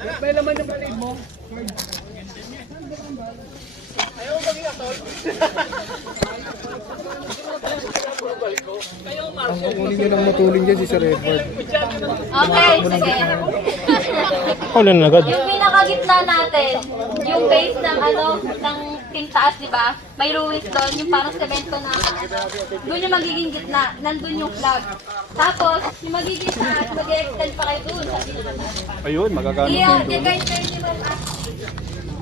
May laman yung palig mo. Ayaw mo maging atol. Ang kukunin nyo ng matulin dyan si Sir Edward. Okay, sige. Ulan na agad. Yung pinakagitna natin, yung base ng ng tintaas, di ba? May ruins doon, yung parang semento na doon yung magiging gitna, nandun yung flag. Tapos, yung magiging taas, mag-extend pa kayo doon sa pinakagitna. Ayun, magagano. Yeah, guys, yung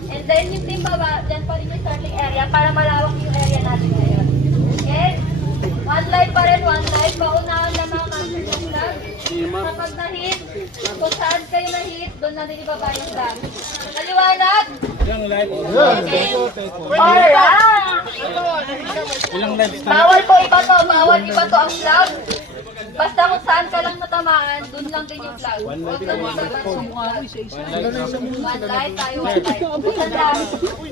and then yung team baba, dyan pa rin yung starting area para malawak yung area natin ngayon. Okay? One life pa rin, one life. Paunahan na mga cancer ng flag. Kapag na-hit, kung saan kayo na-hit, doon na din ibaba yung flag. Naliwanag? Ilang live? Okay. Alright! Ilang live? Bawal po iba to, bawal iba to ang flag. Basta kung saan ka lang natamaan, doon lang din yung flag. Huwag lang ibaba yung flag. One life tayo, one life. Saan lang?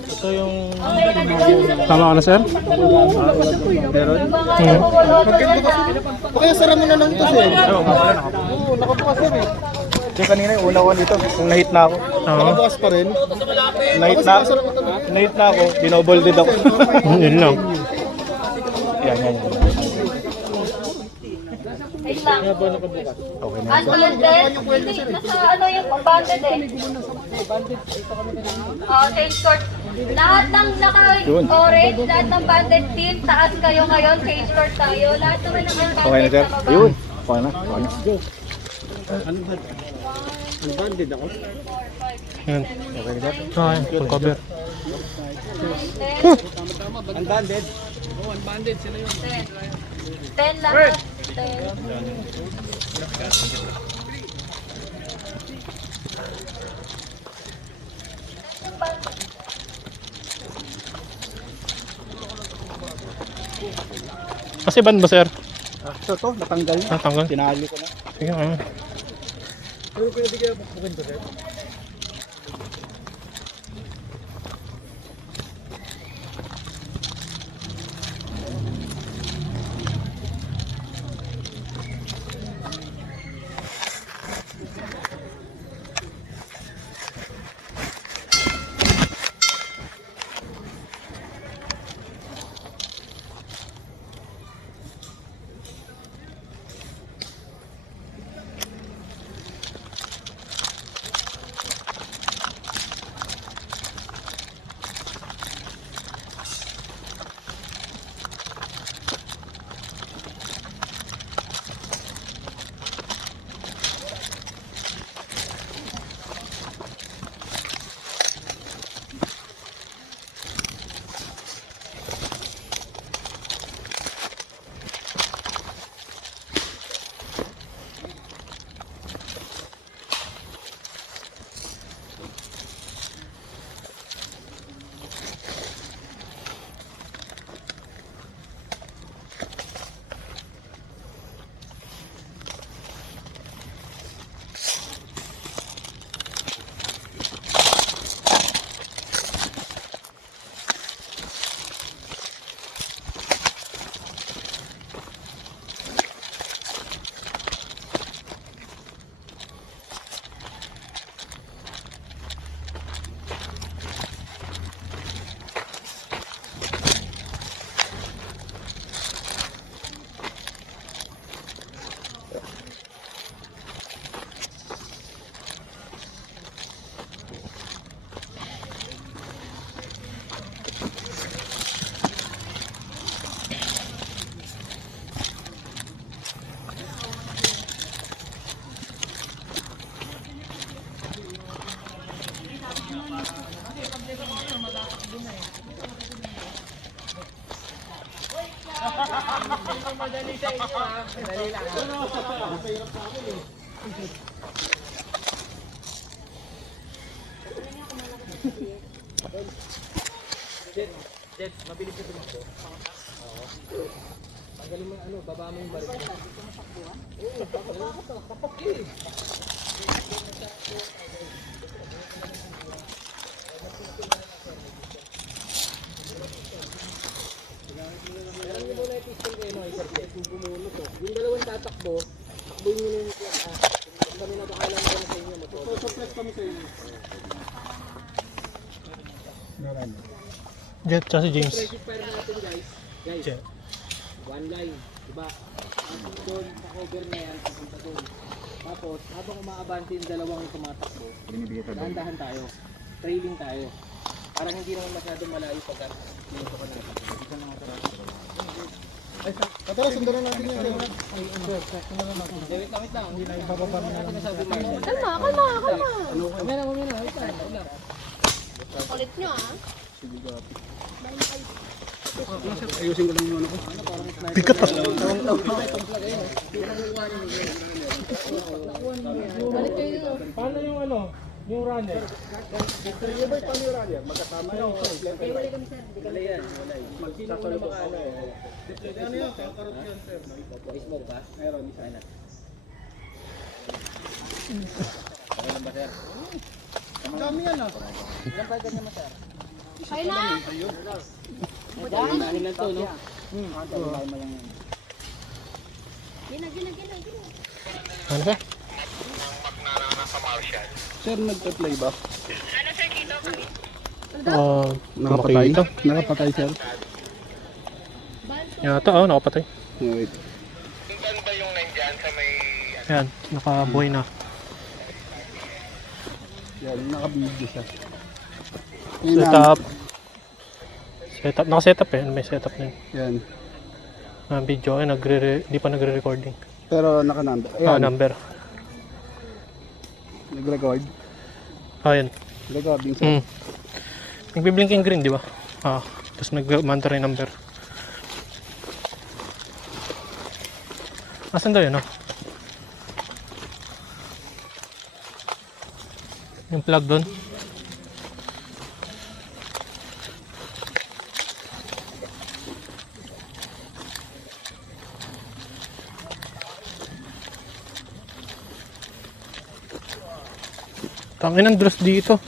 Ito yung... Okay, nandun. Tama ka na, sir? Kaya sara mo na lang ito, Sir. Oo, nakabukas Sir eh. Yung kanina yung una ko dito, yung na-hit na ako. Nakabukas pa rin. Na-hit na ako, binobolded ako. Yun lang. Yan. Wait lang. Okay na. Unbanded? Hindi, nasa yung banded eh. Change court. Lahat ng naka-orange, lahat ng banded team, taas kayo ngayon, change court tayo. Lahat naman ng Okay na, unbanded sir? sa baba. Ayun. Okay na. Unbanded ako. Yan. Okay, full cover. 10, Unbanded. Oo, unbanded. Sila yun. 10 lahat. 10. Kasi ban ba, sir? Ito, natanggal na. Natanggal. Tinali ko na. Sige, ayun. Pero pwede kaya bukukin to, Sir? Yung dalawang tatakbo, takboy nyo na yung kami na bakalan ko na sa inyo. Jet, tsaka si James. Prepare natin guys. Jet. One line, diba? Doon sa cover na yan, papunta doon. Tapos, habang umaabante yung dalawang tumatakbo, dahan-dahan tayo. Trailing tayo. Parang hindi naman masyadong malayo pagka minuto ka natin. Tara, sundan na natin yung Wait lang. Hindi na ibababa na natin nasabi Marcel. Kalma. Mamaya na. Wait lang. Ulit nyo ah. Ayusin ko lang muna ko. Bigat ah. Paano yung ano? Yung runner? Magkasama yun. Wala yan. Magsasalubong mga ano eh. Ano yan? Kakarot yan, sir. Smoke ba? Meron, isa na. Okay lang ba sir? Ang dami yan ah. Ilan ba ganyan mo sir? Kayo na. Dahil lang to no? Gina. Ano ba? Sir, nag-apply ba? Nakapatay ito. Nakapatay, sir. Yata, nakapatay. Wait. Yan, nakabuhay na. Yan, naka-video siya. Setup. Naka-setup eh. May setup na yun. Yan. Video ay di pa nagre-recording. Pero naka-number. Number. Nag-record. Yan. Recording, sir. Nagbi-blinking green, di ba? Tapos nag-manta rin number. Asan daw yun, Yung plug doon. Tangin ang dress dito.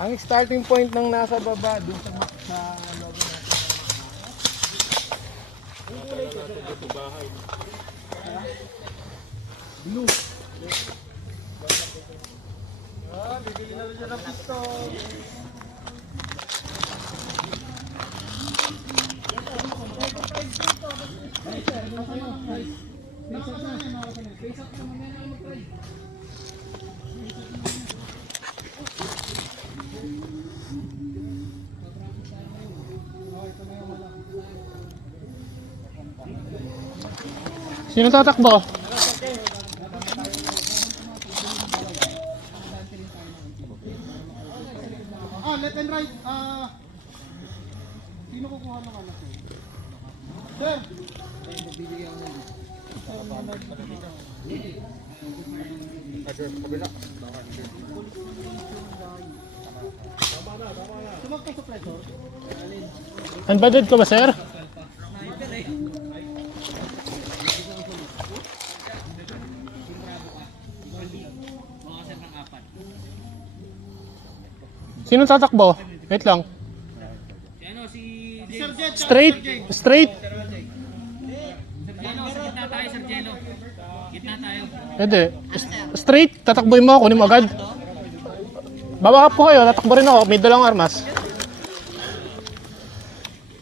Ang starting point ng nasa baba, dun sa logo natin. Blue. Bibili na rin siya ng pistol. Sino tatakbo? Left and right. Sino kukuha ng anak ko? Sir! Sumagpa sa pressure? Unbanded ko ba, sir? Sino tatakbo? Wait lang. Ano si Sir Jet! Straight? Straight? Ano, sa gitna tayo Sir Jello. Gitna tayo. Pwede. Straight? Tatakboy mo, kunin mo agad. Babakap ko kayo, tatakbo rin ako. May dalawang armas.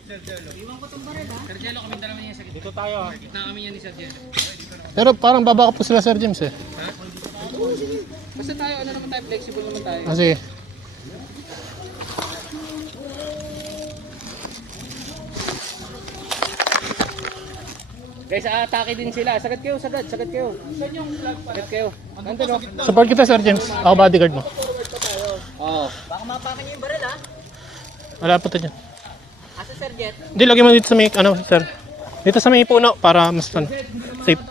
Sir Jello, kami dalawa niya sa gitna. Dito tayo. Gitna kami yan ni Sir Jello. Pero parang babakap ko sila, Sir James eh. Basta tayo, ano naman tayo, flexible naman tayo. Kasi Guys, aatake din sila. Sagad kayo, sagad kayo. Sagad kayo. Nandun o. Support kita, Sir James. Ako bodyguard mo. Oo. Baka mapakan niyo yung baril ha. Wala po to dyan. Asa Sir Jet? Hindi, lagyan mo dito sa may, ano, Sir. Dito sa may puno para mas ano, safe.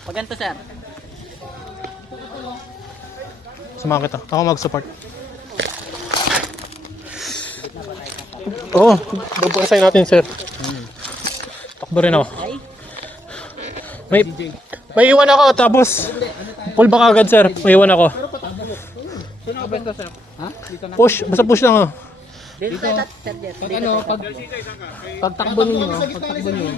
Pag ganito Sir. Samahan kita. Ako mag-support. Oo, babasahin natin, Sir. Takbo rin ako. May iwan ako, tapos pull back agad, Sir. May iwan ako. Push, basta push lang ako. Dito. Pag ano, pag takbo ninyo,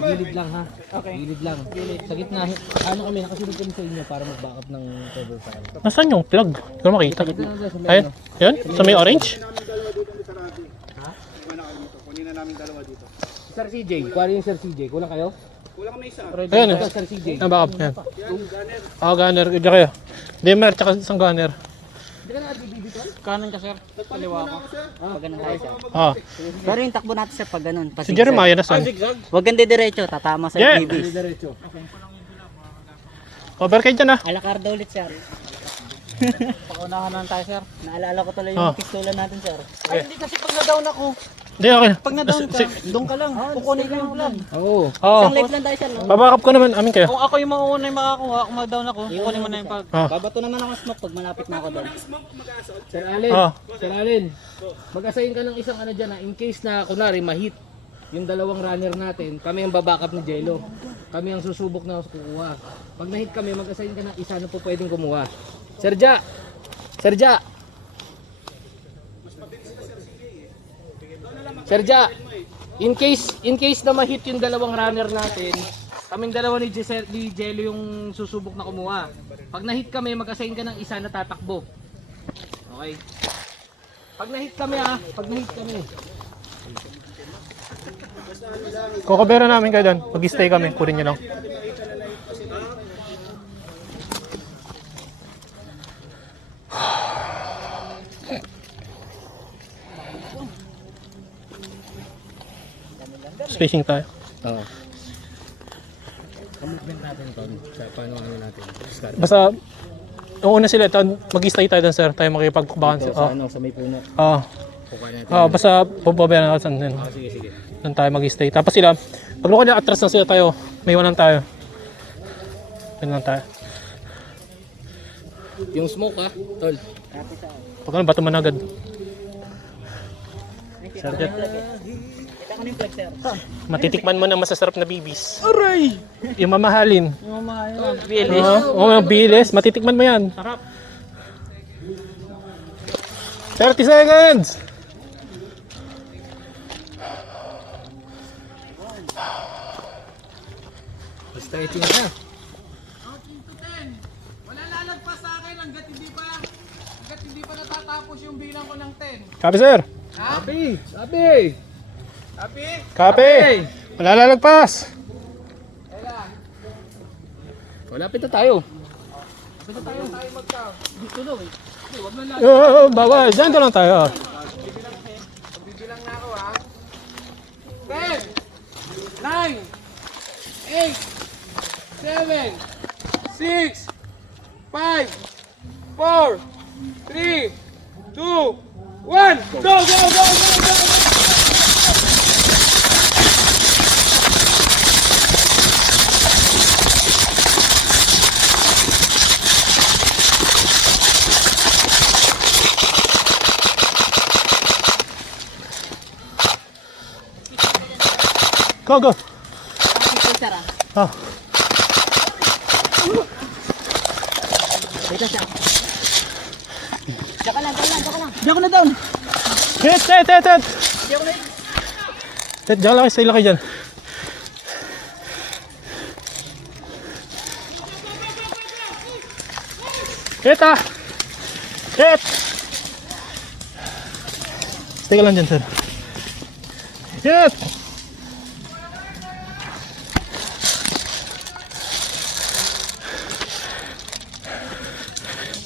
gilid lang ha. Okay. Gilid lang. Sa gitna, ano kami, nakasunod kami sa inyo para mag-backup ng cover fire. Nasaan yung plug? Hindi ko makita. Ayun, yun, sa may orange. Sir CJ, kuha rin Sir CJ. Kulang kayo? Ayun, Ito, Sir CJ. ang backup, yan. Ako, gunner, diyan kayo. Dimmer, tsaka isang gunner. Kanan ka Sir. Kaliwa ko. Pag ganun tayo Sir. Ah, Pero yung takbo natin Sir pag ganun. si Jeremiah nasaan? Huwag ganda diretso. Tatama sa Yeah. bibis. Diretso. Cover kayo dyan, ah. Alakardo ulit Sir. Paunahan na tayo Sir. Naalala ko tuloy Ah. yung pistola natin Sir. Ay hindi kasi pag na-down ako. Hindi, okay. Pag na-down ka, doon ka lang. Kukunin ko yung plan. Oo. Oo. Isang life lang tayo Sir. No? Babackup ko naman, amin kayo. Kung ako yung mauuna yung makakuha, kung ma-down ako, kukunin mo na yung pag. Ah. Babato naman ako ng smoke pag malapit na ako doon. Sir Allen, Ah. Sir Allen, mag-assign ka ng isang ano dyan na in case na kunwari ma-hit yung dalawang runner natin, kami ang babackup ni Jello. Kami ang susubok na kukuha. Pag na-hit kami, mag-assign ka ng isa na po pwedeng kumuha. Sir Ja! Sir Ja! Sir Ja! In case na ma-hit yung dalawang runner natin, kaming dalawa ni Jello yung susubok na kumuha. Pag na-hit kami, mag-assign ka ng isa na tatakbo. Okay. Pag na-hit kami pag na-hit kami. Kukabera namin kayo doon. Mag-stay kami, kunin nyo lang. Spacing tayo. Oo. Ang movement natin to, sa paano ano natin. Start. Basta, nung una sila, mag-stay tayo doon, sir. Tayo makipagkubahan. Dito, sa ano, sa may puno. Kukuha natin. Basta, pababayan natin. Sige, sige. Doon tayo mag-stay. Tapos sila, pag nung kanya atras na sila tayo, may iwanan tayo. Yun lang tayo. Yung smoke tol. Pag ano, bato man agad. Sergeant. Kita ko na yung flag Sir. Matitikman mo ng masasarap na bibis. Aray! Yung mamahalin. Yung mga Bilis. Oo, bilis. Matitikman mo yan. Sarap. 30 seconds! Stretching na. Wala lalagpas sa akin hanggat hindi pa natatapos yung bilang ko ng 10. Copy, sir. Sabi! Copy. Wala lalagpas. Malapit na tayo. Bawal. Diyan lang tayo. Bibilang na ako ha. 10, 9, 8, 7, 6, 5, 4, 3, 2, 1. Go, go, go, go, go! Go, go. Sir Ah. Wait lang siya. Diyan ka lang. Diyan ka na down. Hit. Hit, diyan lang. Stay lang kayo dyan. Hit, ah. Hit. Stay ka lang dyan, sir. Hit.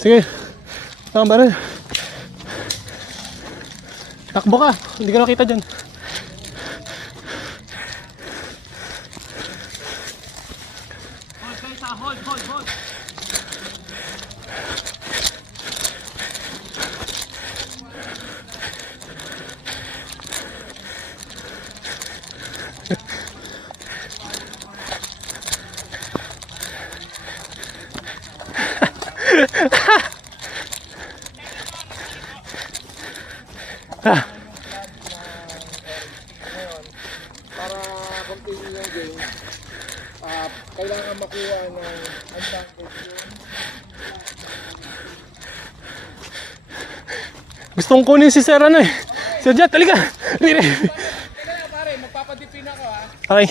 Sige. Tama ba rin? Takbo ka. Hindi ka nakita dyan. isa. Hold, hold, hold. Para continue yung game, kailangan makuha ng advantage yung Gustong kunin si Sir ano eh. Sir Jet, halika. Teka lang pare, magpapadipin ako ha. Okay.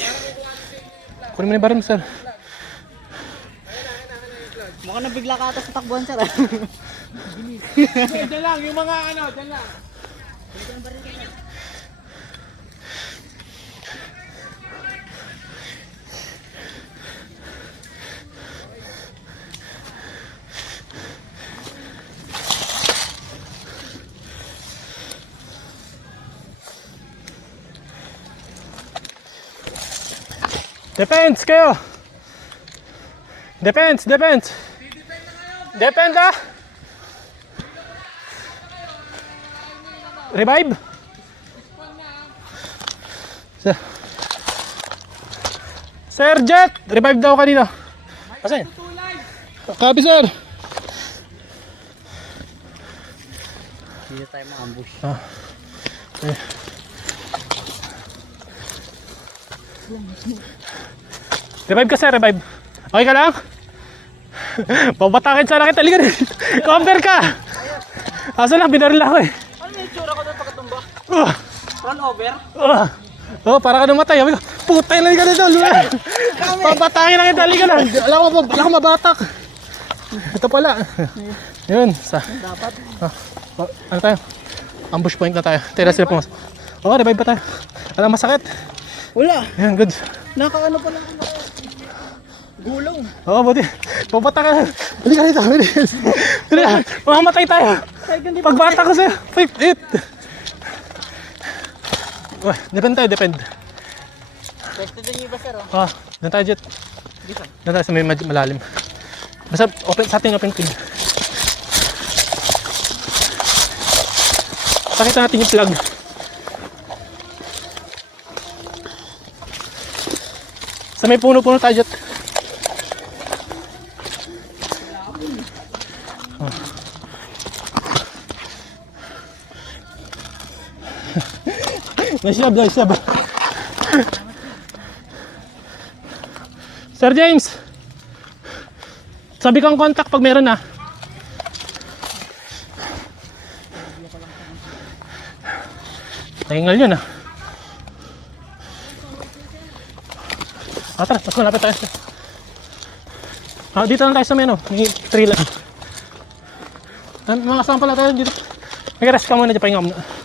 Kunin mo na yung baril mo, Sir. Mukhang nabigla ka ata sa takbuhan, sir. Dyan lang, yung mga ano, dyan lang. Depends kayo. Depends. Depend ah. Revive? Sir Jet, revive daw kanina. Asan? Copy, sir. Hindi tayo ma-ambush. Revive ka, sir, revive. Okay ka lang? Babatakin sana kita. Halika rin. Cover ka. Asa lang, binaril ako eh. Ano yung itsura ko doon pagkatumba? Run over? Oh, para ka namatay. Sabi ko, putay na ka na doon. Babatakin na kita. Halika lang. Alam ko mabatak. Ito pala. Yun. Dapat. Ano tayo? Ambush point na tayo. Tira sila pumas. Oh, revive pa tayo. Alam, masakit. Wala. Yan, good. Nakaano pa lang ako. Gulong. Oo, buti. Pabata ka. Halika dito. Halika. Mamamatay tayo. Pagbata ko sa'yo. 5, 8. Oh, depend tayo, depend. Pwesto din yung iba, sir. Ah, doon tayo, Jet. Doon tayo sa may malalim. Basta open, sa ating open field. Pakita natin yung plug. Sa may puno-puno tayo, Jet. Nice job. Sir James, sabi kang contact pag meron na. Nahingal yun ah. Tara, mas malapit tayo. Dito lang tayo sa meno. May tree lang. Mga kasama pala tayo dito. Mag-rest ka muna dyan, pahinga muna.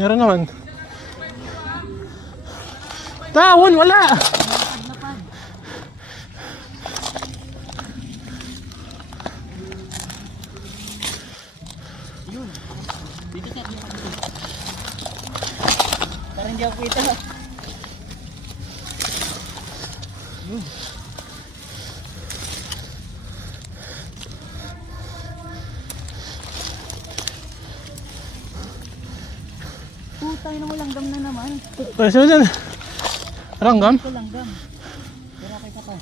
Meron naman. Tawon, wala! Parang hindi ako kita. Putay na mo langgam na naman. Pwede dyan. Ranggam? Ito langgam. Pero okay ka pa.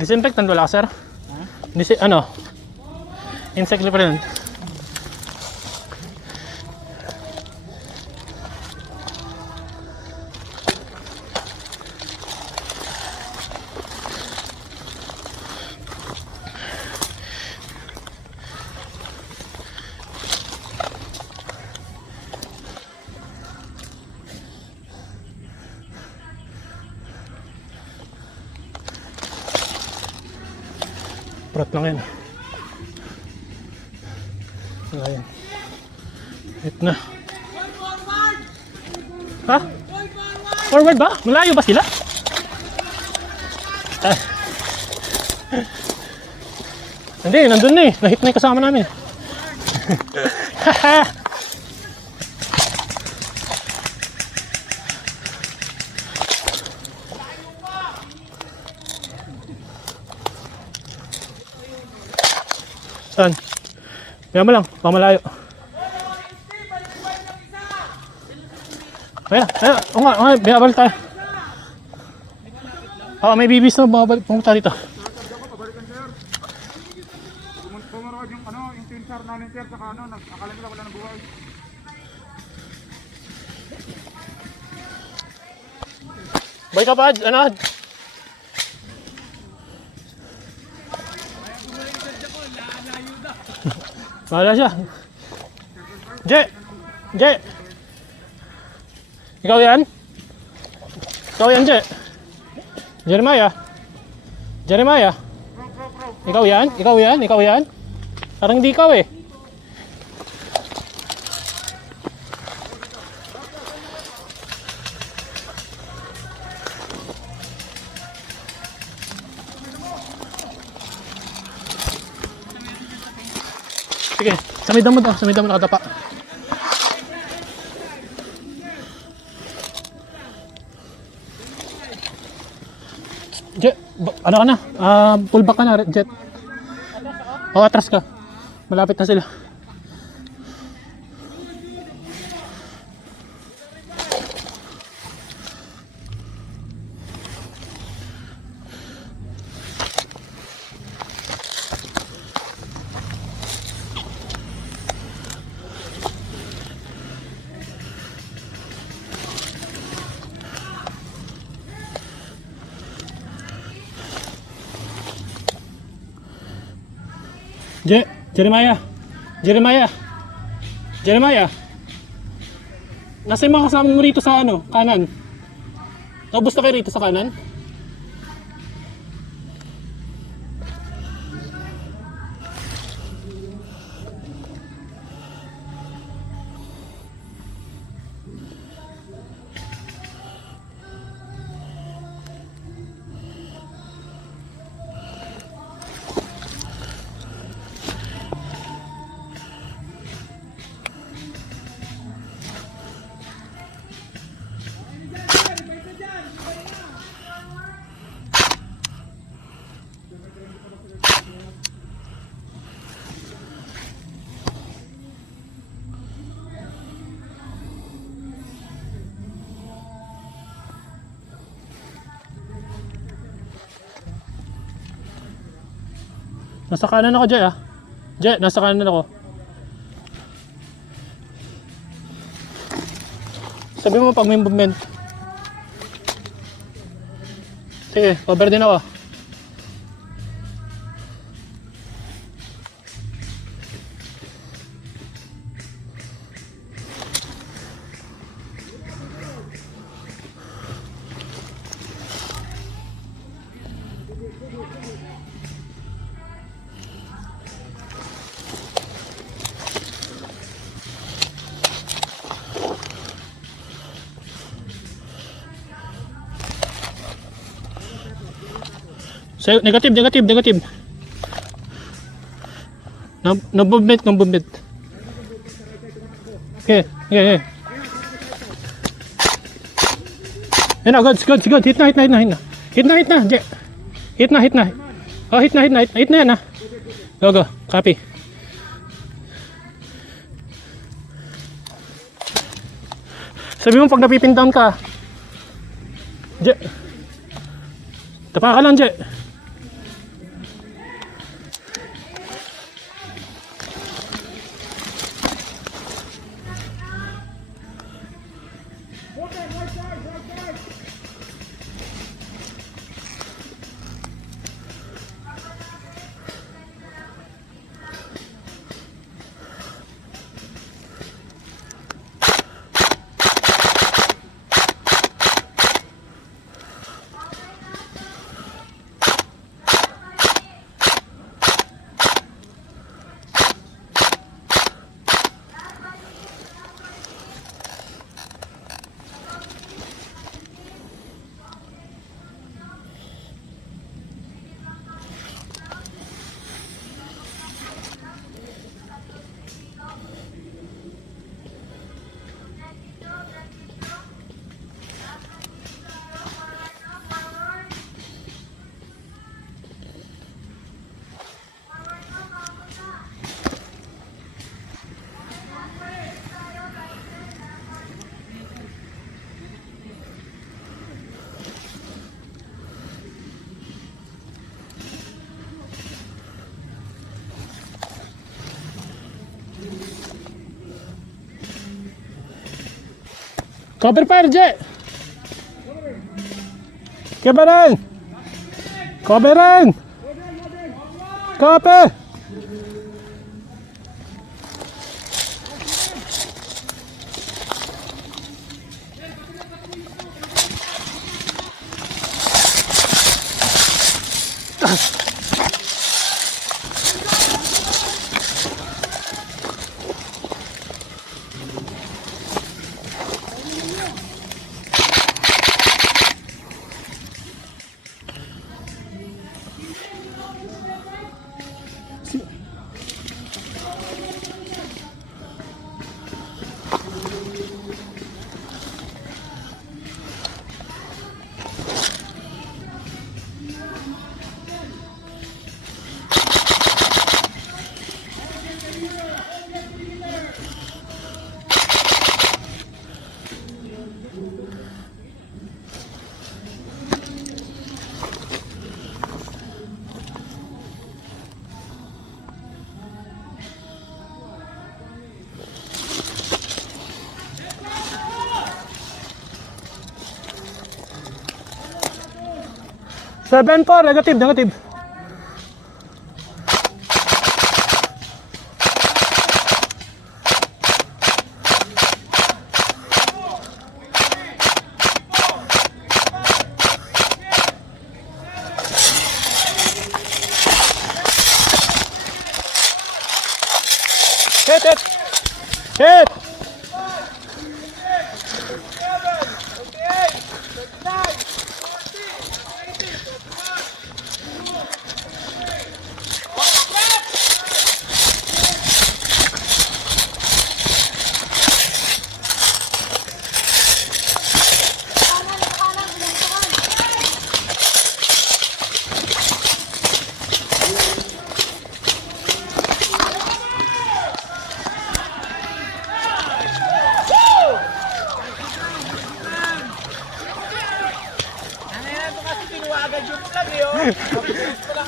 Disinfectant wala ka, sir? Ha? Ano? Insect repellent. Prat lang yan. Ayan. Hit na. Ha? Forward ba? Malayo ba sila? Ah. Hindi, nandun na eh. Nahit na yung kasama namin. Saan? Kaya mo lang, pamalayo. Ayan, ayan, o nga, binabalik tayo. May bibis na bumabalik, pumunta dito. Pumarod yung ano, yung tinsar namin sir, saka ano, akala nila wala nang buhay. Bay ka pa, ano? Wala siya. Je! Je! Ikaw yan? Ikaw yan, Je? Jeremiah? Jeremiah? Ikaw yan? Ikaw yan? Ikaw yan? Parang hindi ikaw eh. Sige, samidan mo daw, nakadapa. Jet, ano ka na? Pull back ka na, Jet. O, atras ka. Malapit na sila. Jeremiah. Nasa yung mga kasama mo rito sa ano, kanan? Naubos na kayo rito sa kanan? Nasa kanan ako, Jay, ah. Jay, nasa kanan ako. Sabi mo pag may movement. Sige, cover din ako. So, negative. No movement. Okay. Yan na, good. Hit na. Je. Hit na. Oh, hit na yan, ah. Go. Copy. Sabi mo pag napipin down ka. Je. Tapa ka lang, Je. Cover fire, Je! Coveran! Coveran! Cover! Seven four, negative, negative. Hit it! Hit!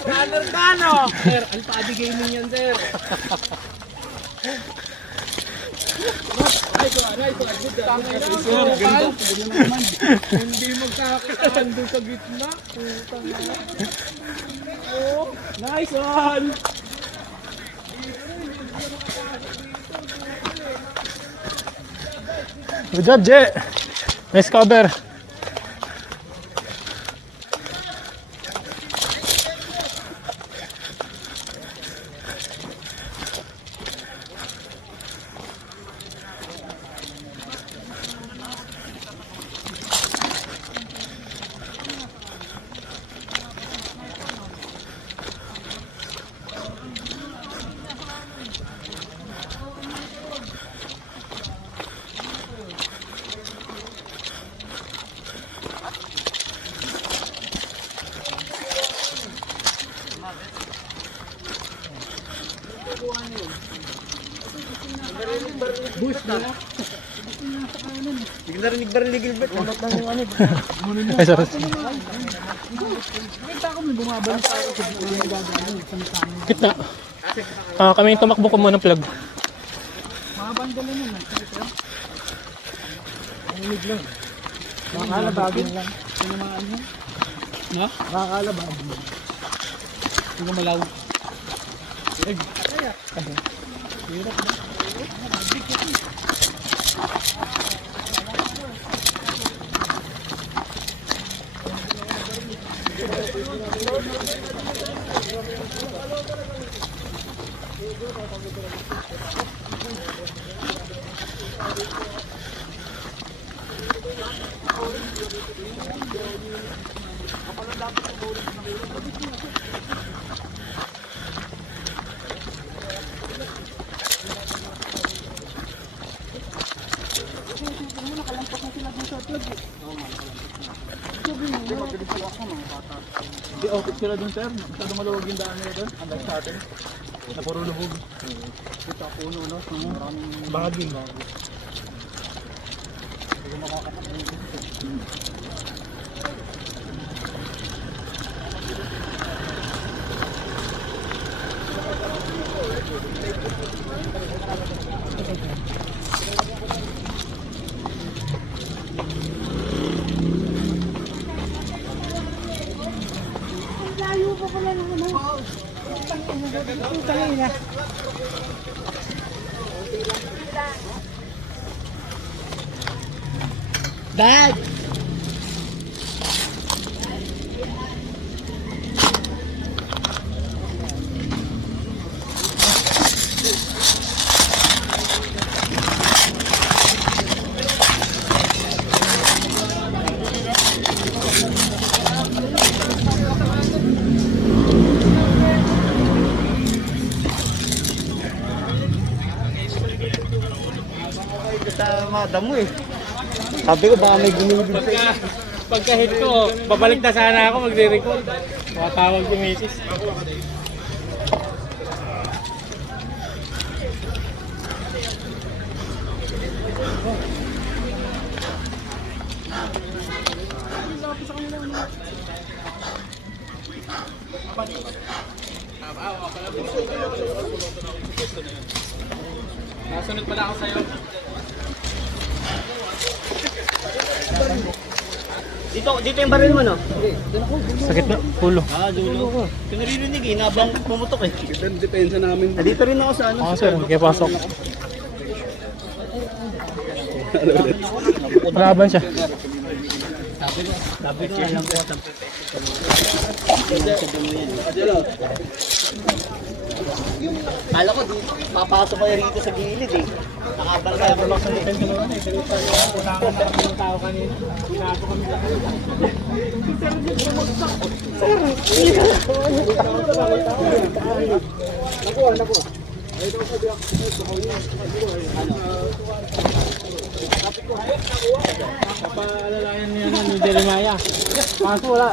Runner ka, no? Sir, Alpadi Gaming yan, sir. Hindi magkakakitaan doon sa gitna. Putang ina. Oh, nice one! Good job, Je. Nice cover. Ay, sorry. Kitna. Kami yung tumakbo ko muna ng plug. Makakala bagin lang. Sino mga ano? Ha? Makakala bagin. Hindi malaw. Hindi, okay sila dun, sir. Masyadong maluwag yung daan nila dun. Hanggang sa atin. Na puro lubog. Kita puno, no? Maraming Baging. Dad! Sabi ko baka may gumilid sa Pagka-hit ko, babalik na sana ako magre-record. Makatawag yung misis. Nasunod pala ako sa'yo. Dito yung baril mo, no? Sakit na, ulo. Dulo. Pinaririnig eh, nabang pumutok eh. Ito ang depensa namin. Dito rin ako sa ano. Oo sir, kaya pasok. Laban siya. Sabi ko, alam ko, kala ko, papasok kayo rito sa gilid eh. Nakabangga ako lang sa depensa mo. Papaalalayan niya ni Jeremiah. Kaso wala.